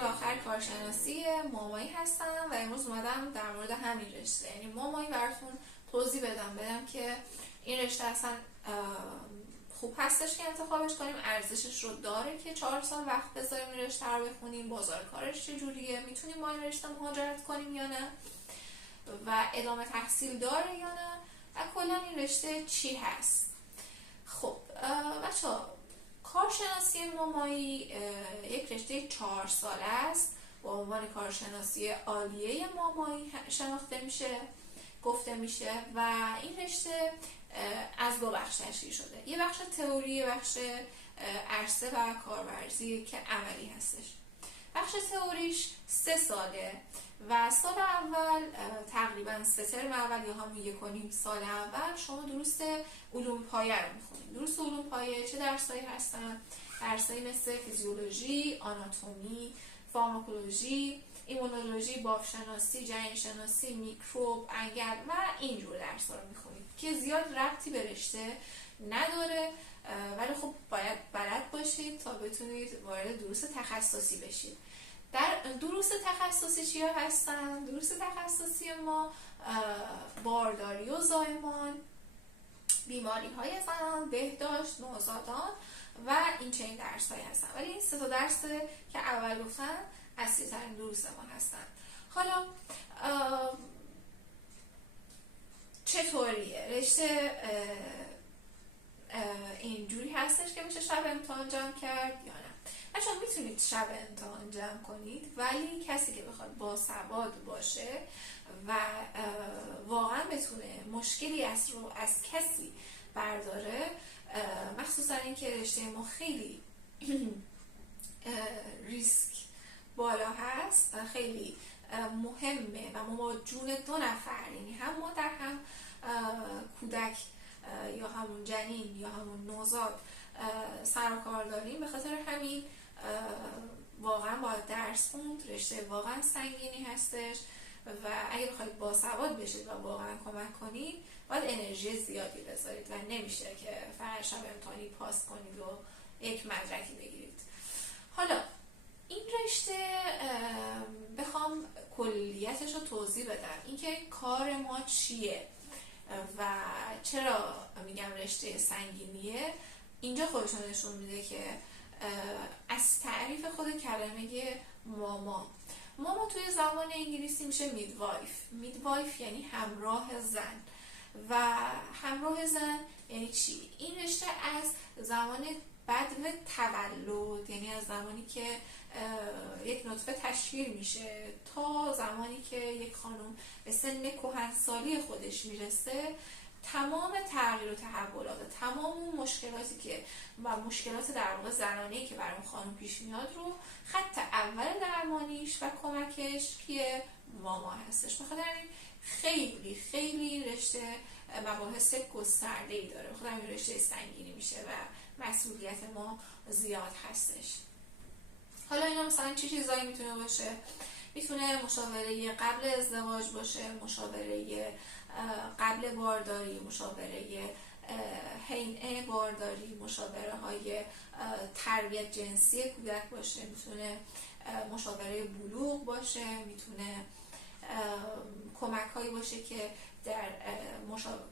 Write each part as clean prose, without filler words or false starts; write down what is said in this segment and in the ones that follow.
سال آخر کارشناسی مامایی هستم و امروز اومدم در مورد همین رشته، یعنی مامایی براتون توضیح بدم که این رشته اصلا خوب هستش که انتخابش کنیم، ارزشش رو داره که 4 سال وقت بذاریم این رشته رو بخونیم، بازار کارش چجوریه، میتونیم با این رشته مهاجرت کنیم یا نه و ادامه تحصیل داره یا نه و کلا این رشته چی هست. خب بچه‌ها، کارشناسی مامایی یک رشته 4 ساله است، با عنوان کارشناسی عالیه مامایی شناخته میشه، گفته میشه و این رشته از 2 بخش تشکیل شده. یه بخش تئوری، یه بخش عرصه و کارورزی که عملی هستش. بخش تئوریش 3 ساله و سال اول تقریبا 3 ترم اول یا همون 1.5 سال اول شما دروس علوم پایه رو میخونید. دروس علوم پایه چه درسایی هستن؟ درسایی مثل فیزیولوژی، آناتومی، فارماکولوژی، ایمونولوژی، بافشناسی، جنین شناسی، میکروب، انگل و اینجور درس‌ها رو میخونید که زیاد ربطی به رشته نداره، ولی خب باید بلد باشید تا بتونید وارد دروس تخصصی بشید. در دروس تخصصی چیا هستن؟ دروس تخصصی ما بارداری و زایمان، بیماری های زنان، بهداشت، نوزادان و این چنین درس هایی هستن، ولی این 3 تا درس که اول گفتن اصلی ترین دروس ما هستن. حالا چطوریه؟ رشته اینجوری هستش که میشه شب امتحان جمع کرد یا نه؟ بچه‌ها میتونید شب امتحان جمع کنید، ولی کسی که بخواد باسواد باشه و واقعا بتونه مشکلی از کسی برداره، مخصوصا اینکه رشته ما خیلی ریسک بالا هست و خیلی مهمه و ما با جون 2 نفر، یعنی هم مادر هم کودک یا همون جنین یا همون نوزاد سر و کار داریم، به خاطر همین واقعا باید درس خوند. رشته واقعا سنگینی هستش و اگه بخواید باسواد بشید و واقعا کمک کنید باید انرژی زیادی بذارید و نمیشه که فقط شب امتحانی پاس کنید و یک مدرکی بگیرید. حالا این رشته بخوام کلیتش رو توضیح بدم، اینکه کار ما چیه و چرا میگم رشته سنگینیه، اینجا خودشون نشون میده که از تعریف خود کلمه ماما توی زبان انگلیسی میشه میدوایف یعنی همراه زن. و همراه زن یعنی چی؟ این رشته از زمان بدو تولد، یعنی از زمانی که یک نطفه تشکیل میشه تا زمانی که یک خانم به سن کهنسالی خودش میرسه، تمام تغییر و تحولات، تمام اون مشکلاتی که و مشکلات در واقع زنانه‌ای که برای اون خانم پیش میاد رو خط اول درمانیش و کمکش که ماما هستش. بخاطر این خیلی خیلی رشته مباحث گسترده‌ای داره، بخاطر این رشته سنگینی میشه و مسئولیت ما زیاد هستش. حالا اینا مثلا چه چیزایی میتونه باشه؟ میتونه مشاوره قبل ازدواج باشه، مشاوره قبل بارداری، مشاوره حین بارداری، مشاوره های تربیت جنسی کودک باشه، میتونه مشاوره بلوغ باشه، میتونه کمک هایی باشه که در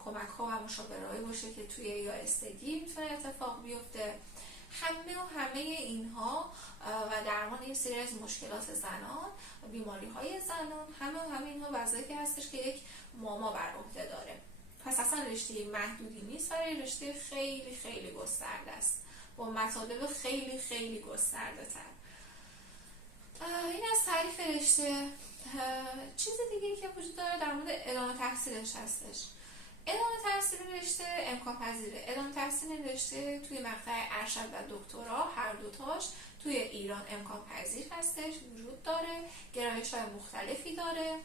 کمک ها و مشاوره هایی باشه که توی یائستگی میتونه اتفاق بیفته. همه اینها و درمان این سری از مشکلات زنان، بیماری های زنان، همه اینها وظایفی هستش که یک ماما بر عهده داره. پس اصلا رشته محدودی نیست، ولی رشته خیلی خیلی گسترده است با مطالب خیلی خیلی گسترده تر. این از تعریف رشته. چیز دیگه که وجود داره در مورد ادامه تحصیلش هستش. ادامه تحصیل رشته امکان پذیره. ادامه تحصیل رشته توی مقطع ارشد و دکترا هر دوتاش توی ایران امکان پذیر هستش، وجود داره. گرایش‌های مختلفی داره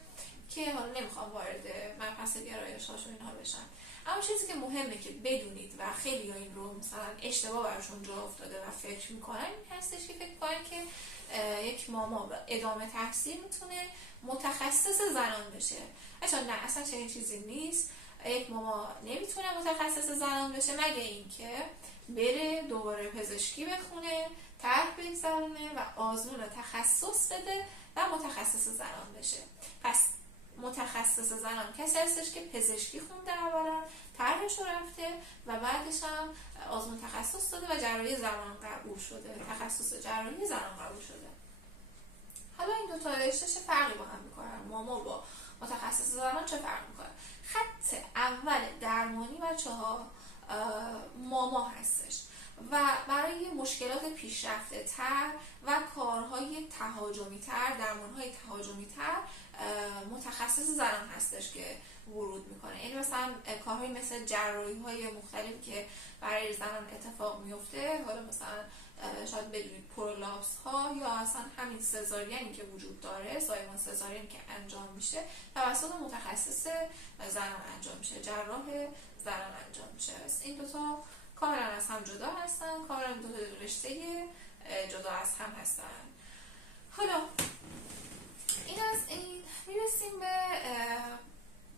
که حالا نمیخوام وارد مبحث گرایش‌هاشون اینها بشم، اما چیزی که مهمه که بدونید و خیلی این رو مثلا اشتباه براشون جا افتاده و فکر میکنن این هستش که فکر کنن که یک ماما با ادامه تحصیل میتونه متخصص زنان بشه. نه، اصلا چنین چیزی نیست. یک ماما نمیتونه متخصص زنان بشه مگه اینکه بره دوباره پزشکی بخونه طرح بگذرونه و آزمون تخصص بده و متخصص زنان بشه. پس متخصص زنان کسی هستش که پزشکی خونده اولا، طرحش رو رفته و بعدش هم آزمون تخصص داده و جراحی زنان قبول شده، تخصص جراحی زنان قبول شده. حالا این دو تا رشته چه فرقی با هم میکنن؟ ماما با متخصص زنان چه فرق میکنن؟ خط اول درمانی بچه‌ها ماما هستش و برای مشکلات پیشرفته تر و کارهای تهاجمی تر، درمانهای تهاجمی تر، متخصص زنان هستش که ورود میکنه. یعنی مثلا کارهای مثل جراحی های مختلفی که برای زنان اتفاق میفته، حالا مثلا شاید بدونید پرولاپس ها یا اصلا همین سزارین که وجود داره، زایمان سزارین که انجام میشه توسط متخصص زنان انجام میشه، جراح زنان انجام میشه. این دوتا کاملا از هم جدا هستن، کاملا دو رشته جدا از هم هستن. حالا این از این میرسیم به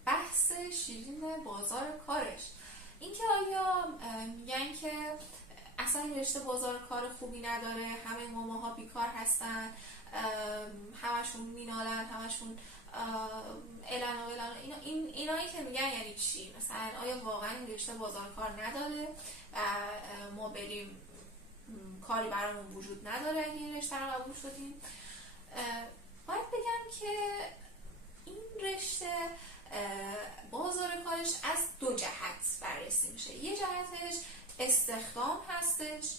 بحث شیرین بازار کارش. اینکه آیا میگن که اصلا این رشته بازار کار خوبی نداره، همه ماماها بیکار هستن، همشون مینالن، همشون اعلان اینایی که میگن یعنی چی؟ مثلا آیا واقعا این رشته بازار کار نداره و ما بریم کاری برامون وجود نداره اگه این رشته رو قبول شدیم؟ باید بگم که این رشته بازار کارش از دو جهت بررسی میشه. یه جهتش استخدام هستش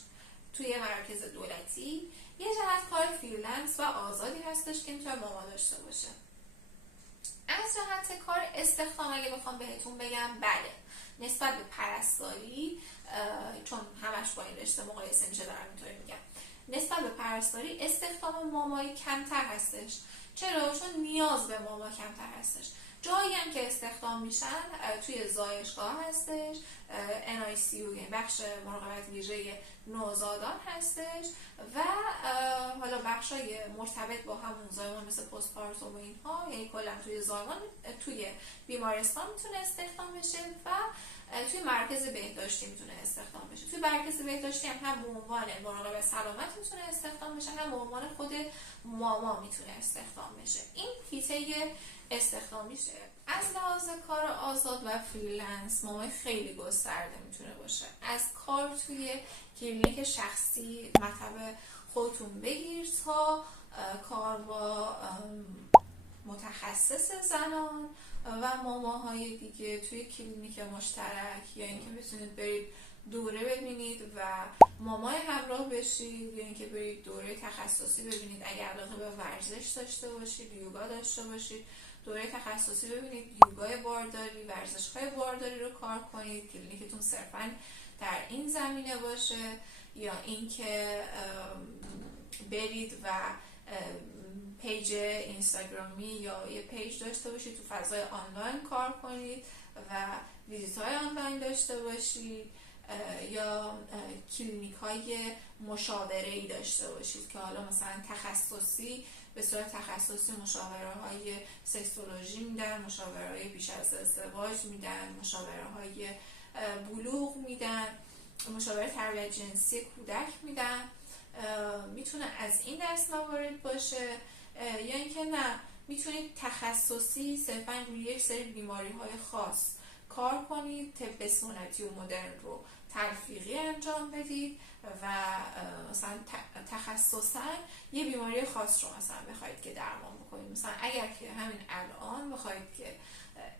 توی مراکز دولتی، یه جهت کار فریلنس و آزادی هستش که میتونه ماما داشته باشه. از جهت کار استخدام اگه بخوام بهتون بگم، بله نسبت به پرستاری، چون همش با این رشته مقایسه میشه دارم اینطوری میگم، نسبت به پرستاری استخدام مامایی کمتر هستش. چرا؟ چون نیاز به ماما کمتر هستش. جایی هم که استخدام میشن توی زایشگاه هستش، NICU یعنی بخش مراقبت ویژه نوزادان هستش و حالا بخشای مرتبط با همون زایمان مثل پست پارتوم و اینها، یعنی کلا توی زایمان توی بیمارستان میتونه استخدام بشه و توی مرکز بهداشتی میتونه استخدام بشه. توی مرکز بهداشتی هم به عنوان مراقب سلامت میتونه استخدام بشه، هم به عنوان خود ماما میتونه استخدام بشه. این حیطه استخدام میشه. از لحاظ کار آزاد و فریلنس ماما خیلی گسترده میتونه باشه. از کار توی کلینیک شخصی مطب خودتون بگیر تا کار با متخصص زنان و ماماهای دیگه توی کلینیک مشترک، یا اینکه میتونید برید دوره ببینید و مامای همراه بشید، یا اینکه برید دوره تخصصی ببینید اگر علاقه به ورزش داشته باشید، یوگا داشته باشید، دوره تخصصی ببینید یوگای بارداری، ورزش‌های بارداری رو کار کنید، کلینیکتون صرفاً در این زمینه باشه، یا اینکه برید و پیج اینستاگرامی یا یه پیج داشته باشید تو فضای آنلاین کار کنید و ویزیت‌های آنلاین داشته باشید، یا کلینیک‌های مشاوره‌ای داشته باشید که حالا مثلا تخصصی به صورت تخصصی مشاوره‌های سکسولوژی میدن، مشاوره‌های پیش از ازدواج میدن، مشاوره‌های بلوغ میدن، مشاوره تربیت جنسی کودک میدن. میتونه از این دست موارد باشه، یا اینکه نه میتونید تخصصی صرفا روی یک سری بیماری‌های خاص کار کنید، طب سنتی و مدرن رو تلفیقی انجام بدید و مثلا تخصصا یه بیماری خاص رو مثلا بخواید که درمان بکنید. مثلا اگر که همین الان بخواید که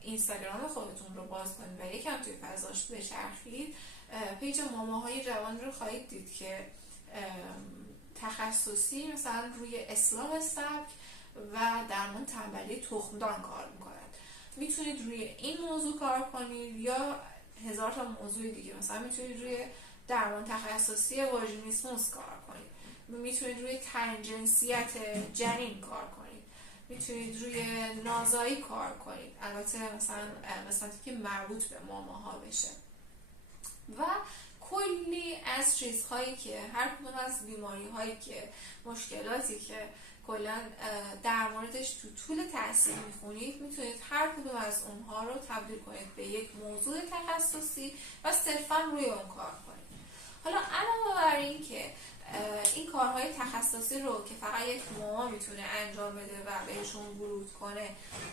اینستاگرام خودتون رو باز کنید و یکم توی فضاش بچرخید، پیج ماماهای جوان رو خواهید دید که تخصصی مثلا روی اصلاح سبک و درمان تنبلی تخمدان کار میکنن. میتونید روی این موضوع کار کنید یا هزار تا موضوع دیگه. مثلا میتونید روی درمان تخصصی واژینیسموس کار کنید، میتونید روی تنجنسیت جنین کار کنید، میتونید روی نازایی کار کنید، البته مثلا قسمتی که مربوط به ماماها بشه، و کلی از چیزهایی که هر کدوم از بیماری هایی که مشکلاتی که کلا در موردش تو طول تحصیل میخونید، میتونید هر کدوم از اونها رو تبدیل کنید به یک موضوع تخصصی و صرفا روی اون کار کنید. حالا علاوه بر این که این کارهای تخصصی رو که فقط یک ماما میتونه انجام بده و بهشون ورود کنه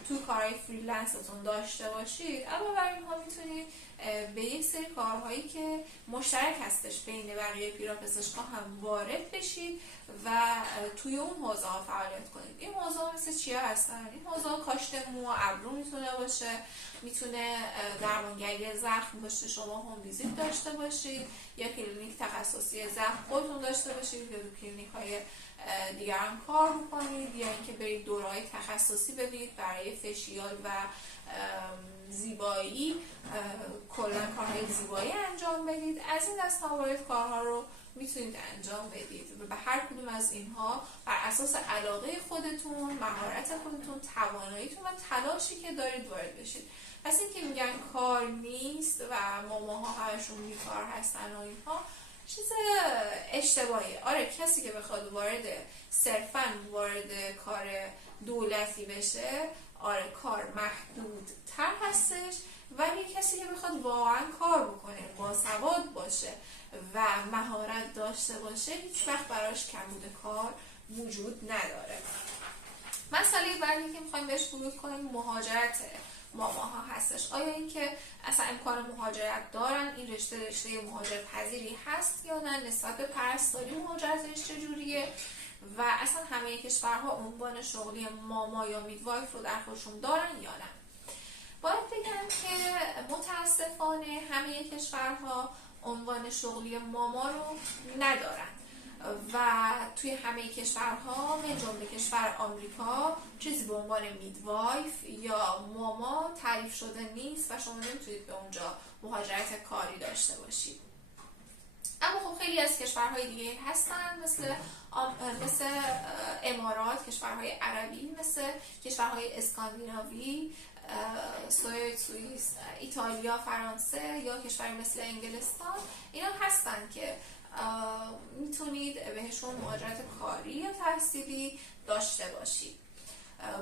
توی کارهای فریلنستون داشته باشید، اما برای اینها میتونید به یک سری کارهایی که مشترک هستش بین بقیه پیراپزشکا هم وارد بشید و توی اون حوزه ها فعالیت کنید. این حوزه ها مثل چیا هستن؟ این حوزه ها کاشت مو و ابرو میتونه باشه، میتونه درمانگری زخم باشه، شما هم ویزیت داشته باشید یا کلینیک تخصصی زخم خودتون داشته باشید یا تو کلینیک های دیگر هم کار بکنید، یا اینکه برید دوره‌های تخصصی ببینید برای فشیال و زیبایی، کلا کارهای زیبایی انجام بدید. از این دست موارد کارها رو میتونید انجام بدید و به هر کدوم از اینها بر اساس علاقه خودتون، مهارت خودتون، تواناییتون و تلاشی که دارید وارد بشید. پس این که میگن کار نیست و ماماها همشون بیکار هستن و اینها چیز اشتباهیه. آره، کسی که بخواد صرفاً وارد کار دولتی بشه، آره کار محدود تر هستش، ولی کسی که بخواد واقعا کار بکنه، باسواد باشه و مهارت داشته باشه، هیچ وقت براش کمبود کار وجود نداره. مسئله بعدی که میخوایم بهش ورود کنیم مهاجرت ماماها هستش. آیا اینکه اصلا امکان مهاجرت دارن، این رشته مهاجرت پذیری هست یا نه؟ نسبت به پرستاری مهاجرتش چجوریه؟ و اصلا همه کشورها عنوان شغلی ماما یا میدوایف رو در خودشون دارن یا نه؟ باید بگم که متاسفانه همه کشورها عنوان شغلی ماما رو ندارن و توی همه کشورها من جمله کشور آمریکا چیزی به عنوان میدوایف یا ماما تعریف شده نیست و شما نمیتونید به اونجا مهاجرت کاری داشته باشید. اما خب خیلی از کشورهای دیگه هستن مثل امارات، کشورهای عربی، مثل کشورهای اسکاندیناوی، سوئیس، ایتالیا، فرانسه یا کشوری مثل انگلستان. اینا هستن که میتونید بهشون مهاجرت کاری یا تحصیلی داشته باشید،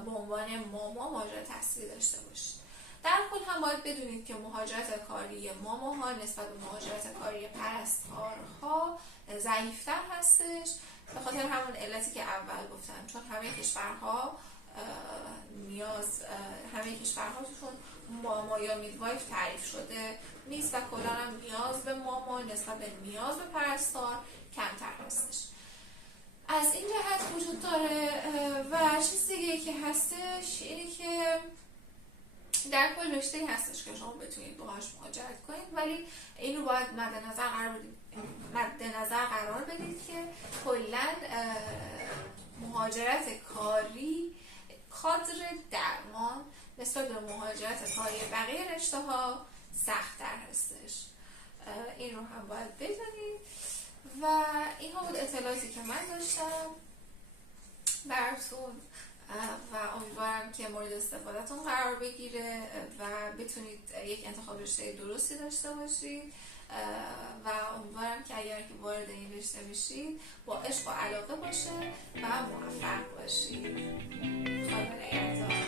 به عنوان ماما مهاجرت تحصیلی داشته باشید. در کل هم باید بدونید که مهاجرت کاری ماماها نسبت به مهاجرت کاری پرستارها ضعیفتر هستش، به خاطر همون علتی که اول گفتم، چون همه کشورها توشون ماما یا میدوایف تعریف شده نیست و کلا هم نیاز به ماما نسبت به نیاز به پرستار کمتر هستش. از این جهت وجود داره. و چیز دیگه که هستش اینه که در کل رشته‌ای هستش که شما بتونید باهاش مهاجرت کنید، ولی این رو باید مد نظر قرار بدید که کلاً مهاجرت کاری کادر درمان نسبت به مهاجرت کاری بقیه رشته ها سخت‌تر هستش. این رو هم باید بدونید و این ها بود اطلاعاتی که من داشتم براتون و امیدوارم که مورد استفادهتون قرار بگیره و بتونید یک انتخاب رشته درستی داشته باشید و امیدوارم که اگر که وارد این رشته بشید با عشق و علاقه باشه و موفق باشید. خدا نگهدار.